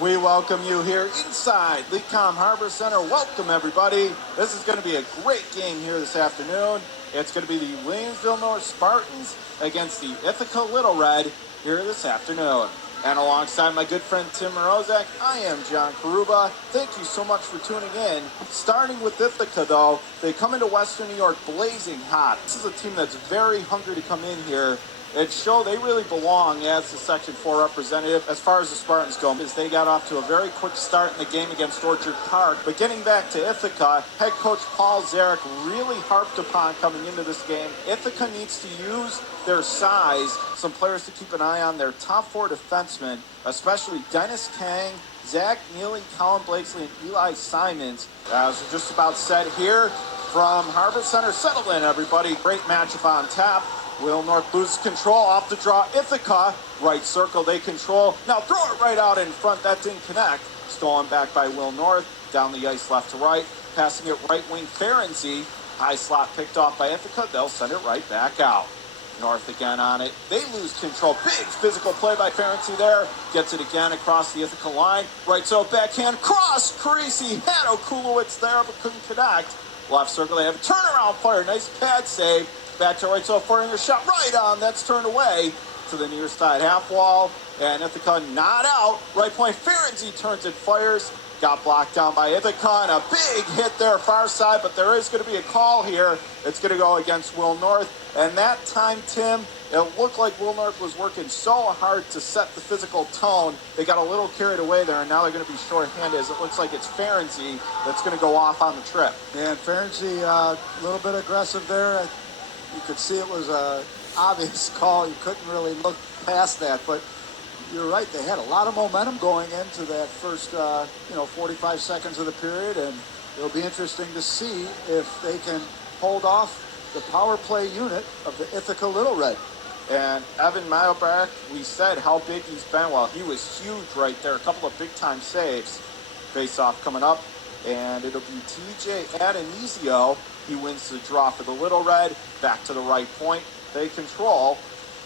We welcome you here inside Lecom Harborcenter. Welcome, everybody. This is going to be a great game here this afternoon. It's going to be the Williamsville North Spartans against the Ithaca Little Red here this afternoon. And alongside my good friend Tim Morozak, I am John Carubba. Thank you so much for tuning in. Starting with Ithaca, though, they come into Western New York blazing hot. This is a team that's very hungry to come in here and show they really belong as the Section 4 representative as far as the Spartans go, because they got off to a very quick start in the game against Orchard Park. But getting back to Ithaca, head coach Paul Zarek really harped upon coming into this game. Ithaca needs to use their size, some players to keep an eye on, their top four defensemen, especially Dennis Kang, Zach Neely, Colin Blakesley, and Eli Simons. As we're just about set here from Harborcenter. Settle in, everybody. Great matchup on tap. Will North loses control off the draw. Ithaca, right circle, they control. Now throw it right out in front. That didn't connect. Stolen back by Will North. Down the ice left to right. Passing it right wing, Ferenczi. High slot picked off by Ithaca. They'll send it right back out. North again on it. They lose control. Big physical play by Ferenczi there. Gets it again across the Ithaca line. Right so backhand cross. Carisi had Okulowicz there but couldn't connect. Left circle, they have a turnaround fire. Nice pad save. Back to right, so firing a shot right on. That's turned away to the near side half wall. And Ithaca not out. Right point, Ferenczi turns and fires. Got blocked down by Ithaca, and a big hit there far side, but there is going to be a call here. It's going to go against Will North. And that time, Tim, it looked like Will North was working so hard to set the physical tone. They got a little carried away there, and now they're going to be short-handed as it looks like it's Ferenczi that's going to go off on the trip. And Ferenczi, a little bit aggressive there. You could see it was an obvious call. You couldn't really look past that, but you're right. They had a lot of momentum going into that first, 45 seconds of the period, and it'll be interesting to see if they can hold off the power play unit of the Ithaca Little Red. And Evan Meilberg, we said how big he's been. Well, he was huge right there. A couple of big-time saves. Face-off coming up, and it'll be TJ Adonisio. He wins the draw for the Little Red. Back to the right point. They control.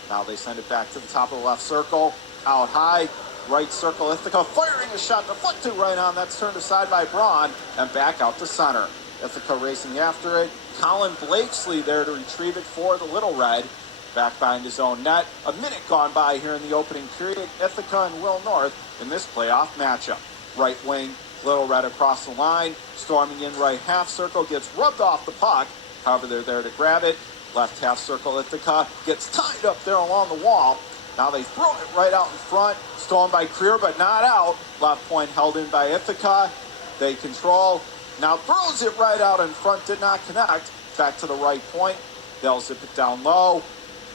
Now they send it back to the top of the left circle. Out high. Right circle. Ithaca firing a shot. Deflected right on. That's turned aside by Braun. And back out to center. Ithaca racing after it. Colin Blakesley there to retrieve it for the Little Red. Back behind his own net. A minute gone by here in the opening period. Ithaca and Will North in this playoff matchup. Right wing. Little Red across the line, storming in right half circle, gets rubbed off the puck. However, they're there to grab it. Left half circle, Ithaca gets tied up there along the wall. Now they throw it right out in front. Stolen by Creer, but not out. Left point held in by Ithaca. They control. Now throws it right out in front, did not connect. Back to the right point. They'll zip it down low.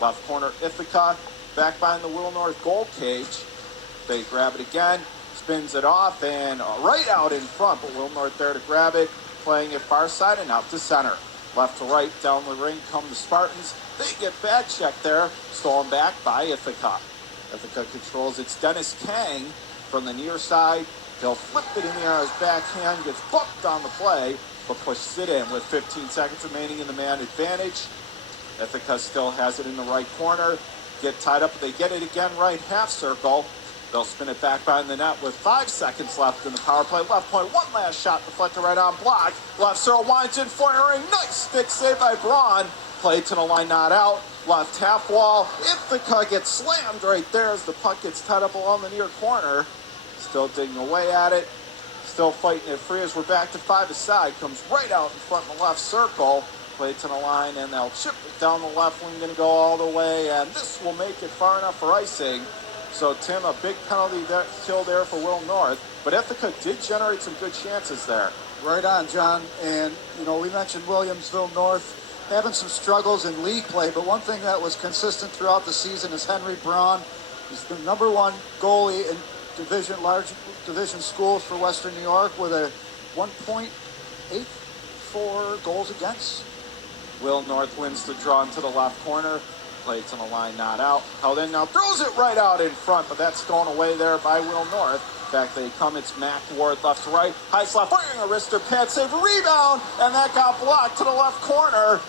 Left corner, Ithaca. Back behind the Will North goal cage. They grab it again. Spins it off and right out in front, but Will North there to grab it, playing it far side and out to center. Left to right, down the ring come the Spartans. They get back checked there, stolen back by Ithaca. Ithaca controls. It's Dennis Kang from the near side. He'll flip it in the air, his backhand gets bucked on the play, but pushes it in with 15 seconds remaining in the man advantage. Ithaca still has it in the right corner. Get tied up, they get it again right half circle. They'll spin it back behind the net with 5 seconds left in the power play. Left point, one last shot, deflected right on block. Left circle winds in, firing. Nice stick save by Braun. Played to the line, not out. Left half wall. Ithaca gets slammed right there as the puck gets tied up along the near corner. Still digging away at it. Still fighting it free as we're back to 5 aside. Comes right out in front in the left circle. Played to the line, and they'll chip it down the left wing. Going to go all the way, and this will make it far enough for icing. So, Tim, a big penalty kill there for Will North. But Ithaca did generate some good chances there. Right on, John. And, we mentioned Williamsville North having some struggles in league play. But one thing that was consistent throughout the season is Henry Braun. He's the #1 goalie in large division schools for Western New York with a 1.84 goals against. Will North wins the draw into the left corner. Played to the line, not out. Held in, now throws it right out in front, but that's thrown away there by Will North. Back they come, it's Mac Ward left to right. High slot, firing a wrister, pad save, rebound, and that got blocked to the left corner.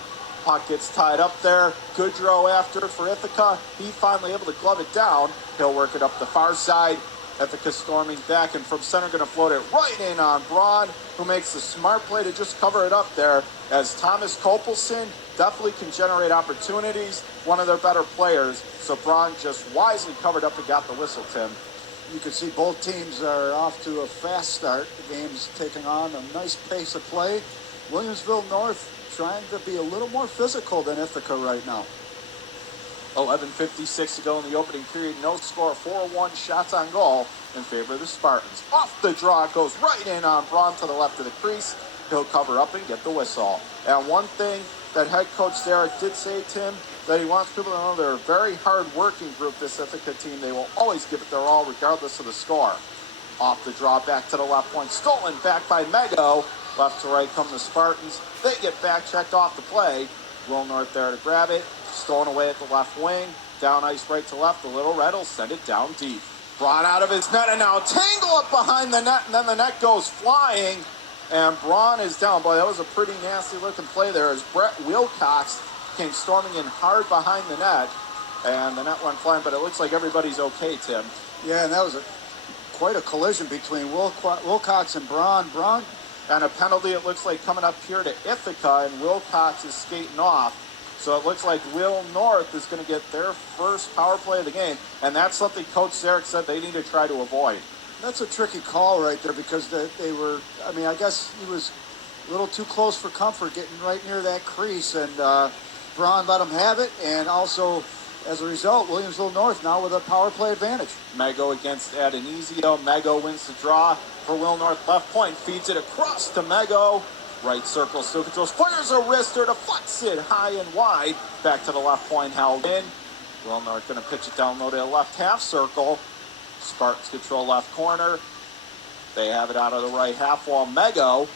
Puck gets tied up there. Goodrow after it for Ithaca. He finally able to glove it down. He'll work it up the far side. Ithaca storming back, and from center going to float it right in on Braun, who makes the smart play to just cover it up there, as Thomas Kopelson definitely can generate opportunities, one of their better players. So Braun just wisely covered up and got the whistle, Tim. You can see both teams are off to a fast start. The game's taking on a nice pace of play. Williamsville North trying to be a little more physical than Ithaca right now. 11:56 to go in the opening period. No score, 4-1 shots on goal in favor of the Spartans. Off the draw, goes right in on Braun to the left of the crease. He'll cover up and get the whistle. And one thing that head coach Derek did say, Tim, that he wants people to know they're a very hard-working group, this Ithaca team. They will always give it their all regardless of the score. Off the draw, back to the left point. Stolen back by Mego. Left to right come the Spartans. They get back checked off the play. Will North there to grab it. Stolen away at the left wing. Down ice right to left. The Little Red will send it down deep. Brought out of his net and now tangle up behind the net. And then the net goes flying. And Braun is down. Boy, that was a pretty nasty looking play there as Brett Wilcox came storming in hard behind the net. And the net went flying, but it looks like everybody's okay, Tim. Yeah, and that was quite a collision between Wilcox and Braun. Braun. And a penalty, it looks like, coming up here to Ithaca, and Wilcox is skating off. So it looks like Will North is going to get their first power play of the game. And that's something Coach Zarek said they need to try to avoid. That's a tricky call right there because they were, I mean, I guess he was a little too close for comfort getting right near that crease. And Braun let him have it. And also, as a result, Williamsville North now with a power play advantage. Mego against Adonisio. Mego wins the draw for Will North. Left point, feeds it across to Mego. Right circle, still controls, fires a wrister, deflects it high and wide. Back to the left point, held in. Will North going to pitch it down low to the left half circle. Spartans control left corner. They have it out of the right half wall. Mego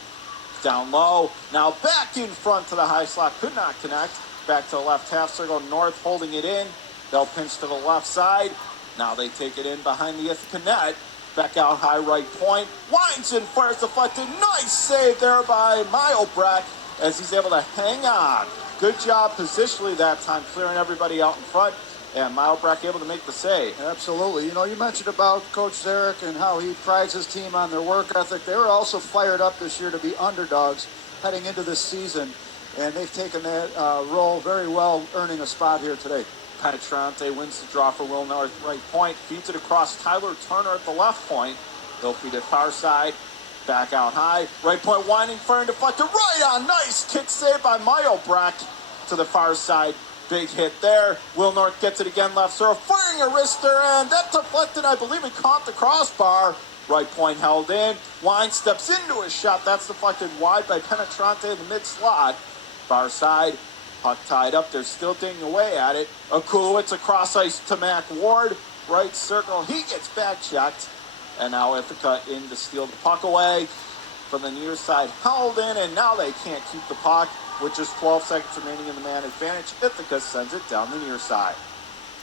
down low. Now back in front to the high slot. Could not connect. Back to the left half circle. North holding it in. They'll pinch to the left side. Now they take it in behind the Ithaca net. Back out high right point. Winds and fires deflected. Nice save there by Milebrecht as he's able to hang on. Good job positionally that time, clearing everybody out in front. And Milebrecht able to make the save. Absolutely. You know, you mentioned about Coach Zarek and how he prides his team on their work ethic. They were also fired up this year to be underdogs heading into this season. And they've taken that role very well, earning a spot here today. Penetrante wins the draw for Will North right point. Feeds it across Tyler Turner at the left point. They'll feed it far side. Back out high. Right point winding, firing deflected. Right on. Nice kick save by Milebrecht to the far side. Big hit there. Will North gets it again left serve. Firing a wrister, and that deflected. I believe it caught the crossbar. Right point held in. Wine steps into a shot. That's deflected wide by Penetrante in the mid slot. Far side. Puck tied up. They're still digging away at it. Akulowitz across ice to Mac Ward. Right circle. He gets back checked. And now Ithaca in to steal the puck away. From the near side, held in, and now they can't keep the puck. With just 12 seconds remaining in the man advantage, Ithaca sends it down the near side.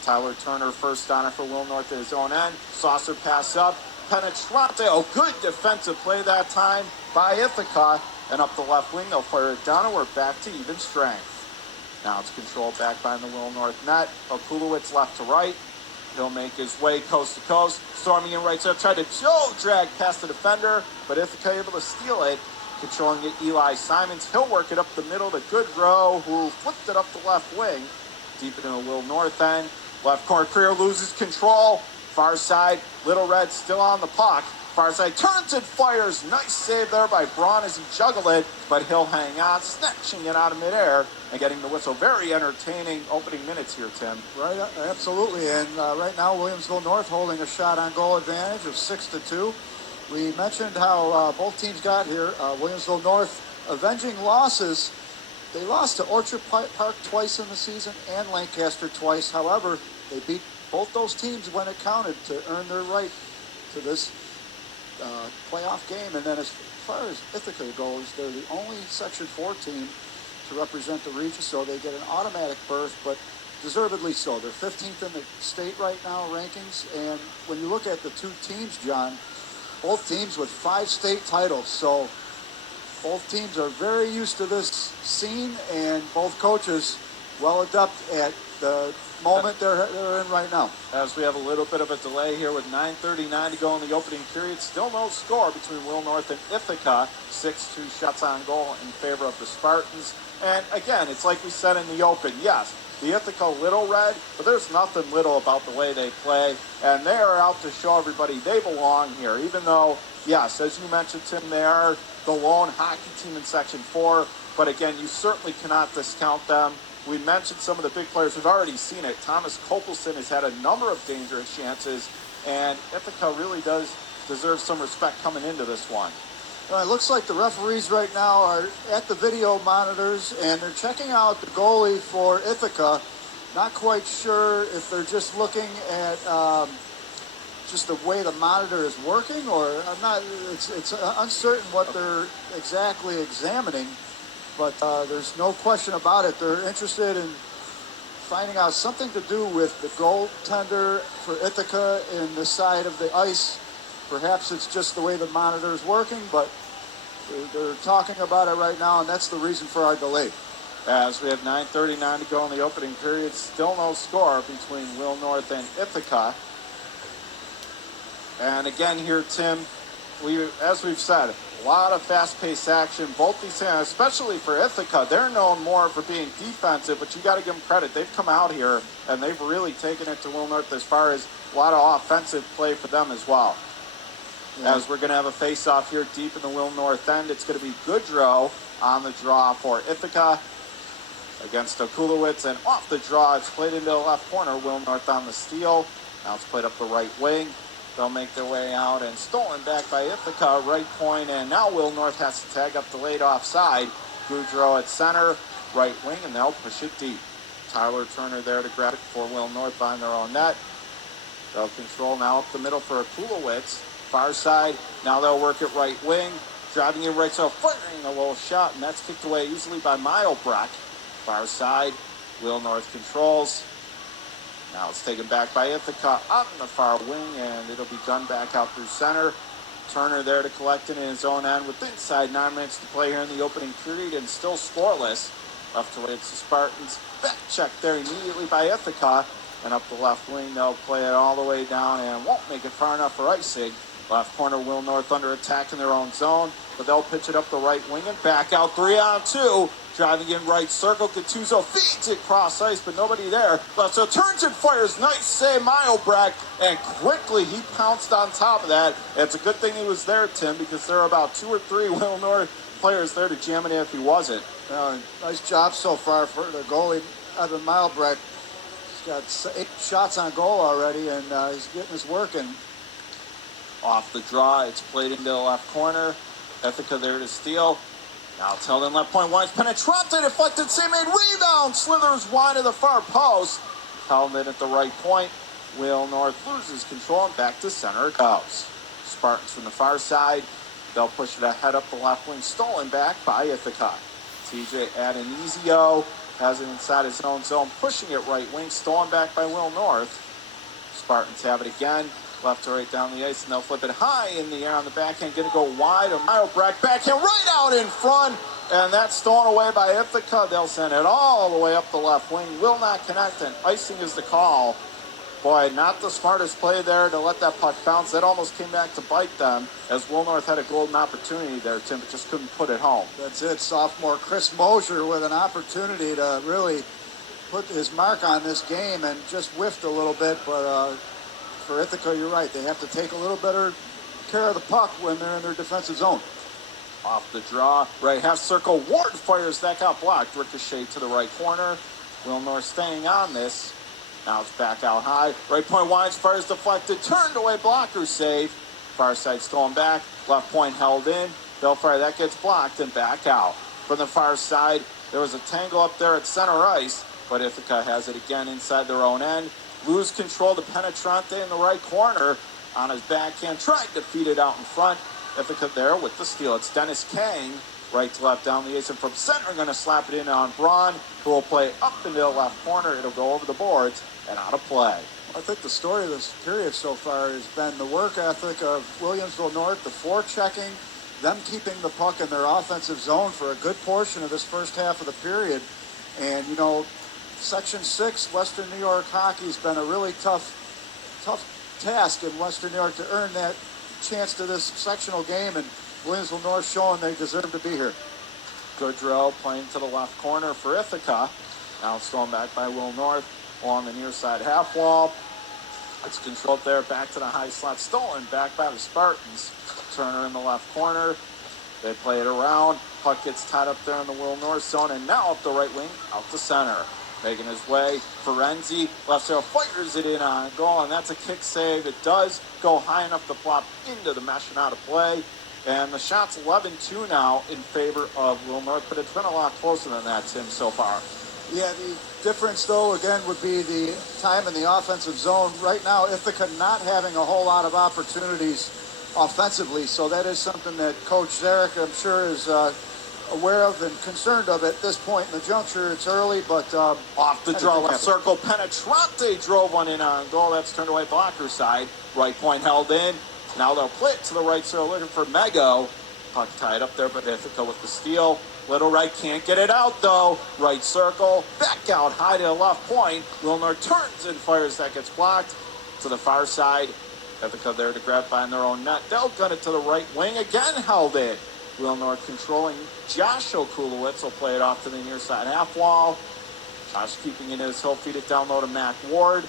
Tyler Turner first on it for Will North at his own end. Saucer pass up. Penetrante. Oh, good defensive play that time by Ithaca. And up the left wing, they'll fire it down, and we're back to even strength. Now it's controlled back by the Will North net. Okulowitz left to right. He'll make his way coast to coast. Storming in right side. Tried to drag past the defender, but Ithaca able to steal it. Controlling it, Eli Simons. He'll work it up the middle to Goodrow, who flipped it up the left wing. Deep into the Will North end. Left corner, Creer loses control. Far side, Little Red still on the puck. Far side turns and fires. Nice save there by Braun as he juggled it, but he'll hang on, snatching it out of midair and getting the whistle. Very entertaining opening minutes here, Tim. Right, absolutely. And right now, Williamsville North holding a shot on goal advantage of 6-2. We mentioned how both teams got here. Williamsville North avenging losses. They lost to Orchard Park twice in the season and Lancaster twice. However, they beat both those teams when it counted to earn their right to this playoff game. And then as far as Ithaca goes, they're the only Section 4 team to represent the region, so they get an automatic berth, but deservedly so. They're 15th in the state right now, rankings. And when you look at the two teams, John, both teams with 5 state titles, so both teams are very used to this scene, and both coaches well adept at the moment they're in right now. As we have a little bit of a delay here with 9:39 to go in the opening period. Still no score between Will North and Ithaca. 6-2 shots on goal in favor of the Spartans. And again, it's like we said in the open. Yes, the Ithaca little red, but there's nothing little about the way they play. And they are out to show everybody they belong here. Even though, yes, as you mentioned, Tim, they are the lone hockey team in Section 4. But again, you certainly cannot discount them. We mentioned some of the big players. We've already seen it. Thomas Kopelson has had a number of dangerous chances, and Ithaca really does deserve some respect coming into this one. It looks like the referees right now are at the video monitors, and they're checking out the goalie for Ithaca. Not quite sure if they're just looking at just the way the monitor is working, or I'm not. It's uncertain what they're exactly examining. But there's no question about it. They're interested in finding out something to do with the goaltender for Ithaca in the side of the ice. Perhaps it's just the way the monitor is working, but they're talking about it right now, and that's the reason for our delay. As we have 9:39 to go in the opening period, still no score between Will North and Ithaca. And again here, Tim, as we've said, a lot of fast-paced action. Both these teams, especially for Ithaca, they're known more for being defensive, but you got to give them credit. They've come out here, and they've really taken it to Will North as far as a lot of offensive play for them as well. Yeah. As we're going to have a face-off here deep in the Will North end, it's going to be Goodrow on the draw for Ithaca against Okulowicz, and off the draw, it's played into the left corner. Will North on the steal. Now it's played up the right wing. They'll make their way out, and stolen back by Ithaca, right point, and now Will North has to tag up the late offside. Goudreau at center, right wing, and they'll push it deep. Tyler Turner there to grab it for Will North behind their own net. They'll control now up the middle for Kulowitz. Far side, now they'll work it right wing, driving in right, so firing a little shot, and that's kicked away easily by Milebrecht. Far side, Will North controls. Now it's taken back by Ithaca on the far wing, and it'll be done back out through center. Turner there to collect it in his own end with inside 9 minutes to play here in the opening period, and still scoreless. Left to right, it's the Spartans. Back check there immediately by Ithaca, and up the left wing, they'll play it all the way down and won't make it far enough for icing. Left corner, Will North under attack in their own zone, but they'll pitch it up the right wing and back out 3-on-2. Driving in right circle, Gattuso feeds it cross ice, but nobody there. So turns and fires, nice save, Milebrecht, and quickly he pounced on top of that. It's a good thing he was there, Tim, because there are about 2 or 3 Will North players there to jam it in if he wasn't. Nice job so far for the goalie, Evan Milebrecht. He's got 8 shots on goal already, and he's getting his work in. Off the draw, it's played into the left corner. Ithaca there to steal. Now it's held in left point. Wise Penetrante deflected, save made, rebound. Slithers wide of the far post. Held in at the right point. Will North loses control and back to center it goes. Spartans from the far side. They'll push it ahead up the left wing. Stolen back by Ithaca. TJ Adenizio has it inside his own zone. Pushing it right wing. Stolen back by Will North. Spartans have it again. Left to right down the ice, and they'll flip it high in the air on the backhand. Going to go wide. Milebrecht backhand right out in front, and that's stolen away by Ithaca. They'll send it all the way up the left wing. Will not connect, and icing is the call. Boy, not the smartest play there to let that puck bounce. That almost came back to bite them, as Will North had a golden opportunity there, Tim, but just couldn't put it home. That's it. Sophomore Chris Mosier with an opportunity to really put his mark on this game, and just whiffed a little bit, but for Ithaca, you're right. They have to take a little better care of the puck when they're in their defensive zone. Off the draw, right half circle. Ward fires, that got blocked. Ricochet to the right corner. Will North staying on this. Now it's back out high. Right point, Wines fires deflected. Turned away, blocker save. Far side stolen back. Left point held in. They'll fire, that gets blocked and back out. From the far side, there was a tangle up there at center ice, but Ithaca has it again inside their own end. Lose control to Penetrante in the right corner on his backhand. Tried to feed it out in front. Ithaca there with the steal. It's Dennis Kang, right to left down the ice. And from center, going to slap it in on Braun, who will play up into the left corner. It'll go over the boards and out of play. I think the story of this period so far has been the work ethic of Williamsville North, the forechecking, them keeping the puck in their offensive zone for a good portion of this first half of the period. And, Section 6, Western New York hockey has been a really tough task in Western New York to earn that chance to this sectional game, and Williamsville North showing they deserve to be here. Goodrow playing to the left corner for Ithaca. Now it's thrown back by Will North along the near side half wall. It's controlled there, back to the high slot, stolen back by the Spartans. Turner in the left corner. They play it around. Puck gets tied up there in the Will North zone, and now up the right wing, out to center. Making his way, Ferenzi, left side, fires it in on goal, and that's a kick save. It does go high enough to flop into the mesh and out of play. And the shot's 11-2 now in favor of Will North, but it's been a lot closer than that, Tim, so far. Yeah, the difference, though, again, would be the time in the offensive zone. Right now, Ithaca not having a whole lot of opportunities offensively, so that is something that Coach Zarek, I'm sure, is aware of and concerned of at this point in the juncture. It's early, but off the draw, left circle, Penetrante drove one in on goal. That's turned away blocker side. Right point held in. Now they'll play it to the right circle, looking for Mego. Puck tied up there, but Ithaca with the steal. Little right can't get it out, though. Right circle, back out high to the left point. Will North turns and fires. That gets blocked to the far side. Ithaca there to grab behind their own net. They'll gun it to the right wing. Again held in. Will North controlling. Josh Okulowitz will play it off to the near side half wall. Josh keeping it as he'll feed it down low to Mac Ward.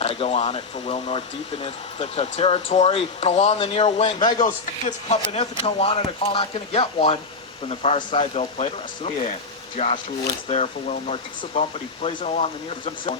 I go on it for Will North deep in Ithaca territory. And along the near wing, Megos gets pumped and Ithaca wanted a call, not going to get one. From the far side, they'll play the rest of the game. Josh Okulowitz there for Will North. Takes a bump, but he plays it along the near zone.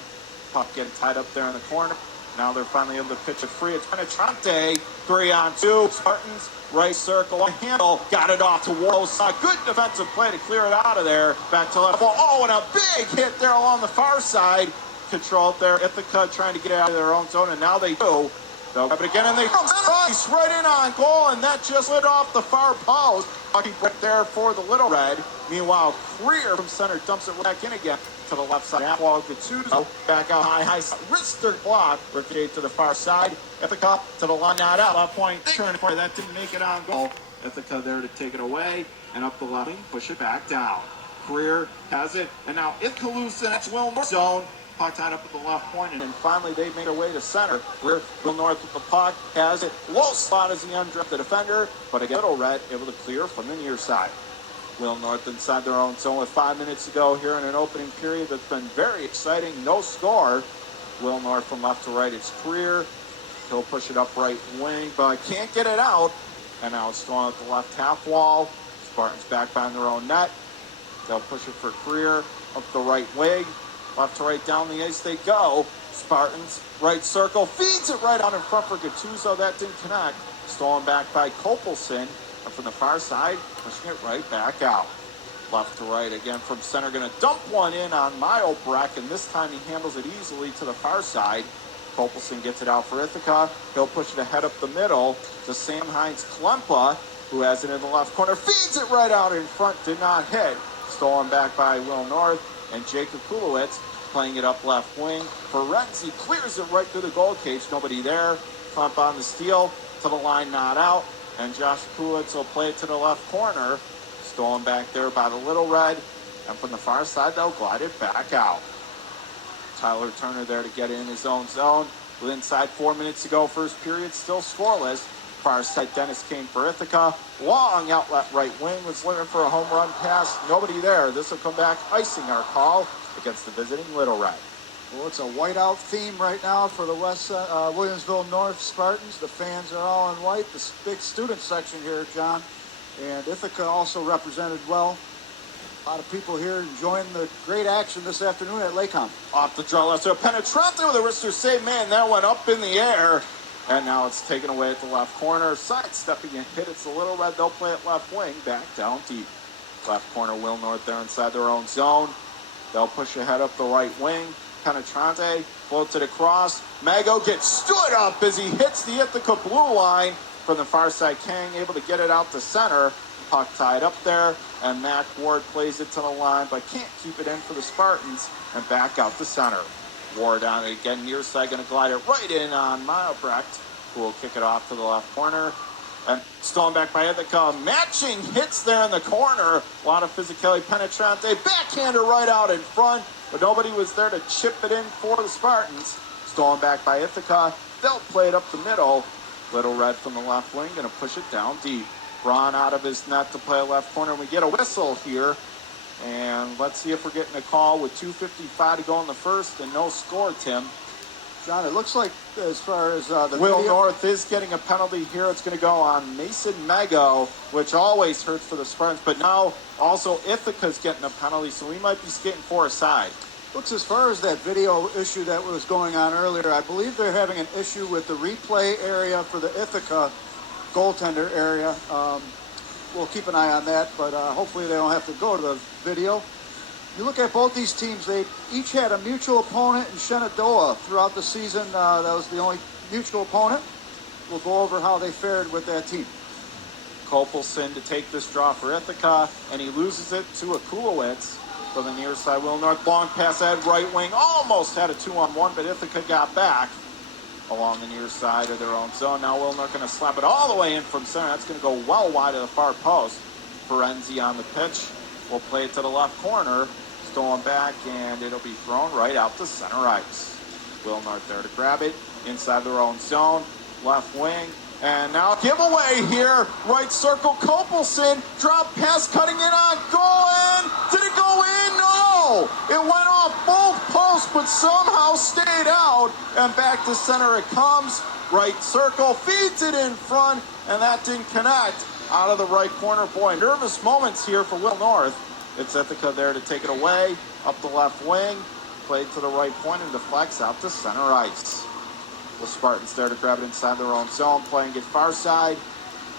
Puck getting tied up there in the corner. Now they're finally able to pitch it free. It's Penetrante, 3-on-2. Spartans, right circle, handle, got it off to Ward. Good defensive play to clear it out of there. Back to left. Oh, and a big hit there along the far side. Controlled there. Ithaca trying to get out of their own zone, and now they do. They'll grab it again, and they ice right in on goal, and that just lit off the far post. Hockey break there for the Little Red. Meanwhile, Creer from center dumps it back in again to the left side. Half wall Gattuso back out high. Wrister block. Ricochet to the far side. Ithaca to the line, not out. Left point, turn for that didn't make it on goal. Ithaca there to take it away, and up the left wing, push it back down. Creer has it, and now Ithaca loses in its Will North zone. Puck tied up at the left point, and finally they made their way to center. Will North with the puck, has it. Low spot as the undrafted defender, but again, Little Red able to clear from the near side. Will North inside their own zone with 5 minutes to go here in an opening period that's been very exciting. No score. Will North from left to right. It's Creer. He'll push it up right wing, but can't get it out. And now it's thrown at the left half wall. Spartans back behind their own net. They'll push it for Creer up the right wing. Left to right down the ice they go. Spartans, right circle, feeds it right out in front for Gattuso. That didn't connect. Stolen back by Kopelson. And from the far side, pushing it right back out. Left to right again from center. Going to dump one in on Milebreck, and this time he handles it easily to the far side. Kopelson gets it out for Ithaca. He'll push it ahead up the middle to Sam Hines-Klempa, who has it in the left corner. Feeds it right out in front. Did not hit. Stolen back by Will North. And Jacob Kulowitz playing it up left wing. Ferenzi clears it right through the goal cage. Nobody there. Klump on the steal. To the line, not out. And Josh Kulowitz will play it to the left corner. Stolen back there by the Little Red. And from the far side, they'll glide it back out. Tyler Turner there to get in his own zone. With inside 4 minutes to go, first period, still scoreless. Far side, Dennis Kane for Ithaca. Long outlet right wing, was looking for a home run pass. Nobody there. This will come back icing our call against the visiting Little Red. Well, it's a whiteout theme right now for the Williamsville North Spartans. The fans are all in white. The big student section here, John. And Ithaca also represented well. A lot of people here enjoying the great action this afternoon at Lakeham. Off the draw left, so Penetrante with a wrister save. Man, that went up in the air. And now it's taken away at the left corner. Sidestepping and hit. It's the Little Red. They'll play it left wing. Back down deep. Left corner, Will North there inside their own zone. They'll push ahead up the right wing. Penetrante floats it across. Mago gets stood up as he hits the Ithaca blue line. From the far side, Kang able to get it out to center. Puck tied up there. And Mac Ward plays it to the line, but can't keep it in for the Spartans. And back out to center. Ward on it again, near side, going to glide it right in on Milebrecht, who will kick it off to the left corner. And stolen back by Ithaca. Matching hits there in the corner. A lot of physicality penetrante. Backhander right out in front. But nobody was there to chip it in for the Spartans. Stolen back by Ithaca. They'll play it up the middle. Little Red from the left wing. Going to push it down deep. Braun out of his net to play left corner. We get a whistle here. And let's see if we're getting a call with 2:55 to go in the first and no score, Tim. John, it looks like as far as the Will video, North is getting a penalty here. It's going to go on Mason Mego, which always hurts for the Spartans. But now also Ithaca's getting a penalty, so we might be skating for a side. looks as far as that video issue that was going on earlier, I believe they're having an issue with the replay area for the Ithaca goaltender area. We'll keep an eye on that, but hopefully they don't have to go to the video. You look at both these teams, they each had a mutual opponent in Shenandoah throughout the season. That was the only mutual opponent. We'll go over how they fared with that team. Kopelson to take this draw for Ithaca, and he loses it to Akulowitz from the near side. Will North, long pass at right wing, almost had a 2-on-1, but Ithaca got back along the near side of their own zone. Now Will North going to slap it all the way in from center. That's going to go well wide of the far post. Ferenzi on the pitch. We'll play it to the left corner. Stolen back, and it'll be thrown right out to center ice. Will North there to grab it inside their own zone. Left wing. And now giveaway here. Right circle, Kopelson. Drop pass, cutting it on goal. And did it go in? No! It went off both posts, but somehow stayed out. And back to center it comes. Right circle, feeds it in front, and that didn't connect. Out of the right corner. Boy, nervous moments here for Will North. It's Ithaca there to take it away. Up the left wing. Played to the right point and deflects out to center ice. The Spartans there to grab it inside their own zone. Playing it far side.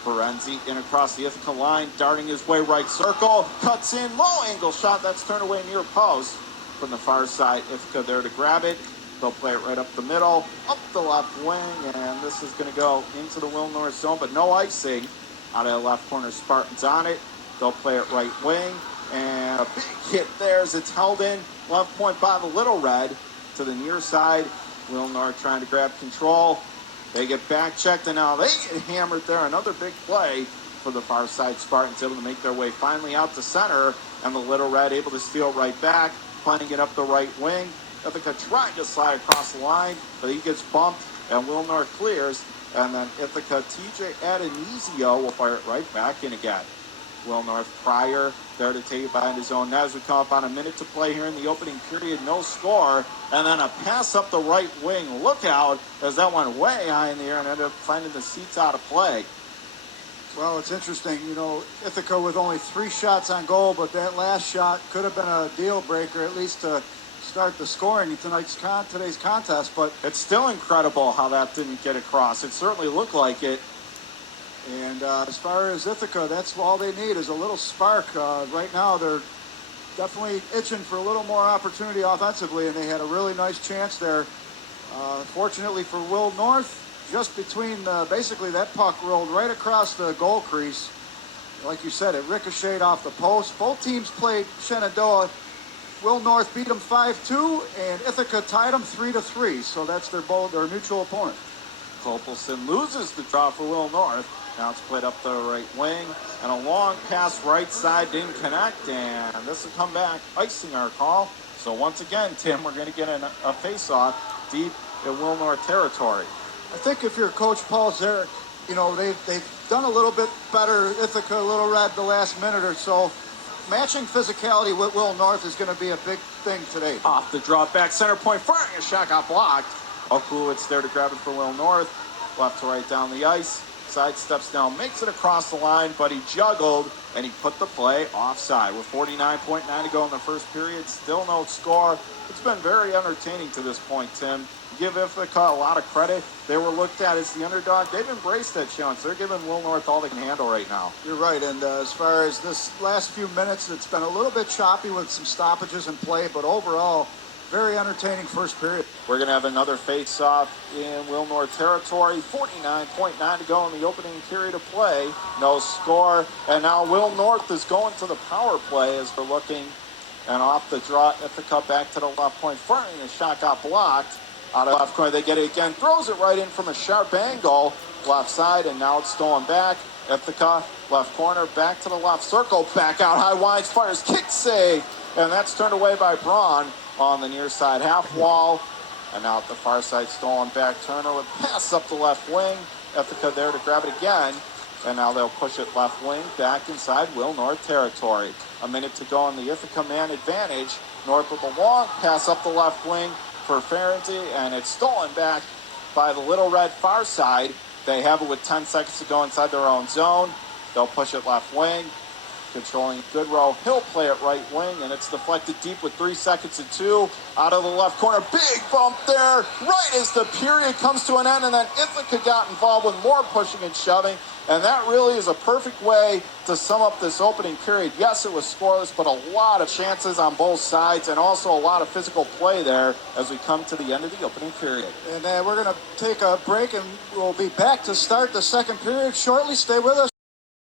Ferenzi in across the Ithaca line. Darting his way right circle. Cuts in. Low angle shot. That's turned away near post. From the far side, Ithaca there to grab it. They'll play it right up the middle. Up the left wing. And this is going to go into the Will North zone. But no icing. Out of the left corner, Spartans on it. They'll play it right wing. And a big hit there as it's held in. Left point by the Little Red to the near side. Will North trying to grab control. They get back checked, and now they get hammered there. Another big play for the far side Spartans, able to make their way finally out to center. And the Little Red able to steal right back, playing it up the right wing. Ithaca trying to slide across the line, but he gets bumped, and Will North clears. And then Ithaca, TJ Adonisio will fire it right back in again. Will North prior there to take it behind his own net as we come up on a minute to play here in the opening period. No score. And then a pass up the right wing. Look out as that went way high in the air and ended up finding the seats out of play. Well, it's interesting. You know, Ithaca with only 3 shots on goal, but that last shot could have been a deal breaker, at least to start the scoring in today's contest. But it's still incredible how that didn't get across. It certainly looked like it. And as far as Ithaca, that's all they need is a little spark. Right now, they're definitely itching for a little more opportunity offensively, and they had a really nice chance there. Fortunately for Will North, just between basically that puck rolled right across the goal crease. Like you said, it ricocheted off the post. Both teams played Shenandoah. Will North beat them 5-2, and Ithaca tied them 3-3. So that's their mutual opponent. Kopelson loses the draw for Will North. Now it's played up the right wing, and a long pass right side didn't connect, and this will come back, icing our call. So once again, Tim, we're going to get a face-off deep in Will North territory. I think if you're Coach Paul Zarek, you know, they've done a little bit better, Ithaca, Little Red, the last minute or so. Matching physicality with Will North is going to be a big thing today. Off the draw back, center point, firing a shot got blocked. Okulowitz there to grab it for Will North. Left to right down the ice. Sidesteps down, makes it across the line, but he juggled, and he put the play offside. With 49.9 to go in the first period, still no score. It's been very entertaining to this point, Tim. Give Ithaca a lot of credit. They were looked at as the underdog. They've embraced that challenge. They're giving Will North all they can handle right now. You're right, and as far as this last few minutes, it's been a little bit choppy with some stoppages in play, but overall, very entertaining first period. We're going to have another face-off in Will North territory. 49.9 to go in the opening period of play. No score. And now Will North is going to the power play as we're looking. And off the draw, Ithaca back to the left point. Firing the shot got blocked. Out of left corner, they get it again. Throws it right in from a sharp angle. left side, and now it's stolen back. Ithaca, left corner, back to the left circle, back out high, winds, fires, kick save, and that's turned away by Braun on the near side half wall. And now at the far side, stolen back, Turner with pass up the left wing. Ithaca there to grab it again, and now they'll push it left wing, back inside Will North territory. A minute to go on the Ithaca man advantage. North with a long pass up the left wing for Ferranti, and it's stolen back by the Little Red far side. They have it with 10 seconds to go inside their own zone. They'll push it left wing. Controlling Goodrow, he'll play it right wing, and it's deflected deep with 3 seconds and 2. Out of the left corner, big bump there, right as the period comes to an end, and then Ithaca got involved with more pushing and shoving, and that really is a perfect way to sum up this opening period. Yes, it was scoreless, but a lot of chances on both sides, and also a lot of physical play there as we come to the end of the opening period. And we're going to take a break, and we'll be back to start the second period shortly. Stay with us.